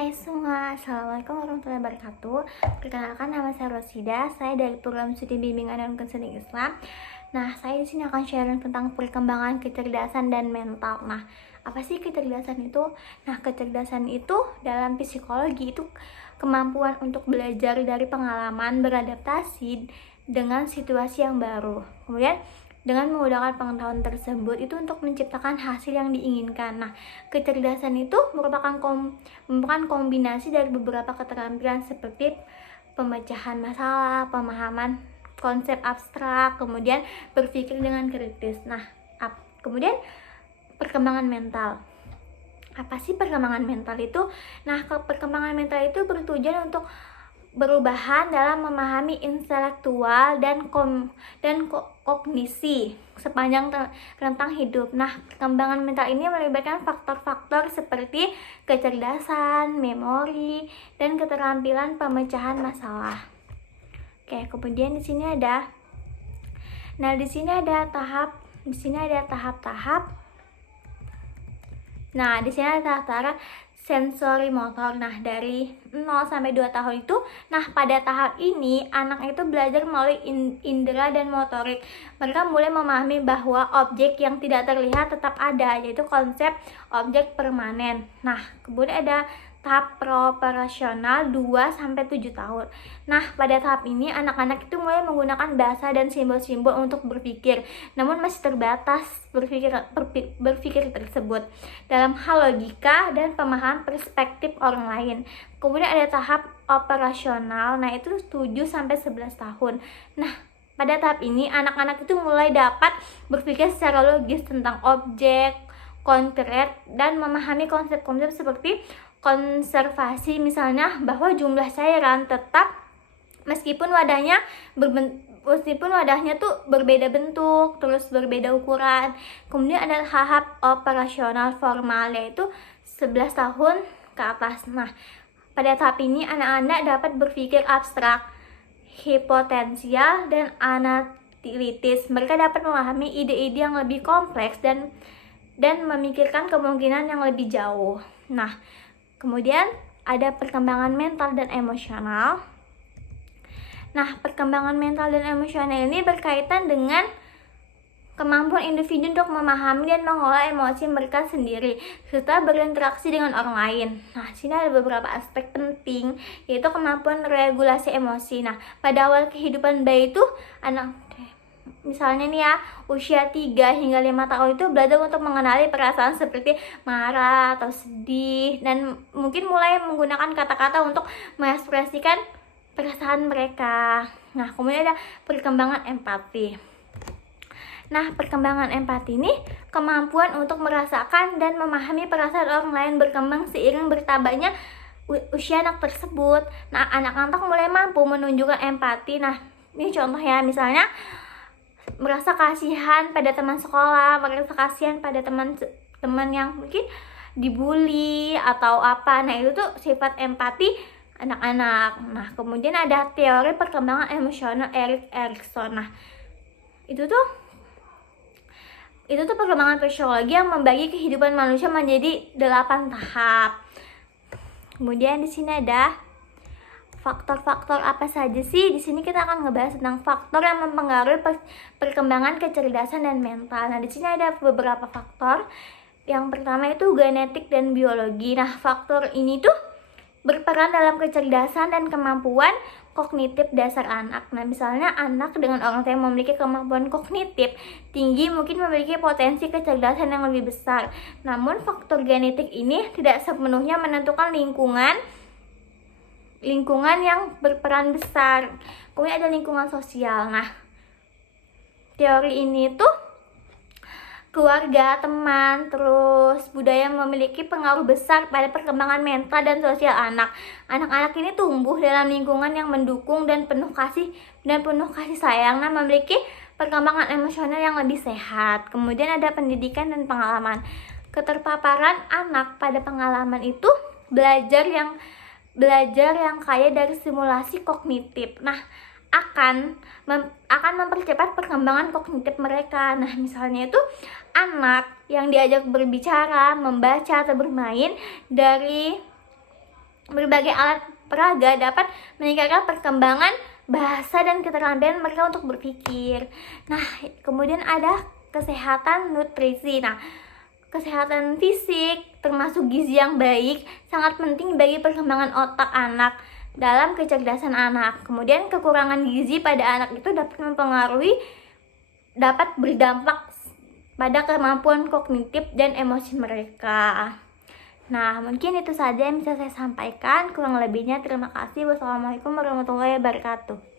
Hai semua, Assalamualaikum warahmatullahi wabarakatuh. Perkenalkan, nama saya Rosida, saya dari program studi bimbingan dan konseling Islam. Nah, saya di sini akan sharing tentang perkembangan kecerdasan dan mental. Nah, apa sih kecerdasan itu? Nah, kecerdasan itu dalam psikologi itu kemampuan untuk belajar dari pengalaman, beradaptasi dengan situasi yang baru. Kemudian dengan menggunakan pengetahuan tersebut itu untuk menciptakan hasil yang diinginkan. Nah, kecerdasan itu merupakan kombinasi dari beberapa keterampilan seperti pemecahan masalah, pemahaman konsep abstrak, kemudian berpikir dengan kritis. Nah, kemudian perkembangan mental. Apa sih perkembangan mental itu? Nah, perkembangan mental itu bertujuan untuk perubahan dalam memahami intelektual dan kognisi sepanjang rentang hidup. Nah, perkembangan mental ini melibatkan faktor-faktor seperti kecerdasan, memori, dan keterampilan pemecahan masalah. Oke, kemudian di sini ada tahap-tahap. Nah, di sini ada tahap sensori motor. Nah, dari 0 sampai 2 tahun itu, pada tahap ini anak itu belajar melalui indera dan motorik. Mereka mulai memahami bahwa objek yang tidak terlihat tetap ada, yaitu konsep objek permanen. Nah, kemudian ada tahap operasional 2 sampai 7 tahun. Nah, pada tahap ini anak-anak itu mulai menggunakan bahasa dan simbol-simbol untuk berpikir, namun masih terbatas berpikir tersebut dalam hal logika dan pemahaman perspektif orang lain. Kemudian ada tahap operasional, itu 7 sampai 11 tahun. Nah, pada tahap ini anak-anak itu mulai dapat berpikir secara logis tentang objek konkret dan memahami konsep-konsep seperti konservasi, misalnya bahwa jumlah cairan tetap meskipun wadahnya tuh berbeda bentuk, terus berbeda ukuran. Kemudian ada tahap operasional formal, yaitu 11 tahun ke atas. Nah, pada tahap ini anak-anak dapat berpikir abstrak, hipotensial, dan analitis. Mereka dapat memahami ide-ide yang lebih kompleks dan memikirkan kemungkinan yang lebih jauh. Nah, kemudian ada perkembangan mental dan emosional. Nah, perkembangan mental dan emosional ini berkaitan dengan kemampuan individu untuk memahami dan mengelola emosi mereka sendiri serta berinteraksi dengan orang lain. Nah, sini ada beberapa aspek penting, yaitu kemampuan regulasi emosi. Nah, pada awal kehidupan bayi itu misalnya nih ya, usia 3 hingga 5 tahun itu belajar untuk mengenali perasaan seperti marah atau sedih, dan mungkin mulai menggunakan kata-kata untuk mengekspresikan perasaan mereka. Nah, kemudian ada perkembangan empati. Nah, perkembangan empati ini kemampuan untuk merasakan dan memahami perasaan orang lain berkembang seiring bertambahnya usia anak tersebut. Nah, anak-anak mulai mampu menunjukkan empati. Nah, ini contoh ya, misalnya merasa kasihan pada teman sekolah, merasa kasihan pada teman yang mungkin dibully atau apa. Nah, itu tuh sifat empati anak-anak. Nah, kemudian ada teori perkembangan emosional Erik Erikson. Nah, itu tuh perkembangan psikologi yang membagi kehidupan manusia menjadi 8 tahap. Kemudian di sini ada faktor-faktor apa saja sih? Di sini kita akan ngebahas tentang faktor yang mempengaruhi perkembangan kecerdasan dan mental. Nah, di sini ada beberapa faktor. Yang pertama itu genetik dan biologi. Nah, faktor ini tuh berperan dalam kecerdasan dan kemampuan kognitif dasar anak. Nah, misalnya anak dengan orang tua yang memiliki kemampuan kognitif tinggi mungkin memiliki potensi kecerdasan yang lebih besar. Namun, faktor genetik ini tidak sepenuhnya menentukan lingkungan yang berperan besar. Kemudian ada lingkungan sosial. Nah, teori ini tuh keluarga, teman, terus budaya memiliki pengaruh besar pada perkembangan mental dan sosial anak. Anak-anak ini tumbuh dalam lingkungan yang mendukung dan penuh kasih sayang, memiliki perkembangan emosional yang lebih sehat. Kemudian ada pendidikan dan pengalaman. Keterpaparan anak pada pengalaman itu belajar yang kaya dari simulasi kognitif. Nah, akan mempercepat perkembangan kognitif mereka. Nah, misalnya itu anak yang diajak berbicara, membaca atau bermain dari berbagai alat peraga dapat meningkatkan perkembangan bahasa dan keterampilan mereka untuk berpikir. Nah, kemudian ada kesehatan nutrisi. Nah, kesehatan fisik termasuk gizi yang baik sangat penting bagi perkembangan otak anak dalam kecerdasan anak. Kemudian kekurangan gizi pada anak itu dapat berdampak pada kemampuan kognitif dan emosi mereka. Nah, mungkin itu saja yang bisa saya sampaikan. Kurang lebihnya terima kasih. Wassalamualaikum warahmatullahi wabarakatuh.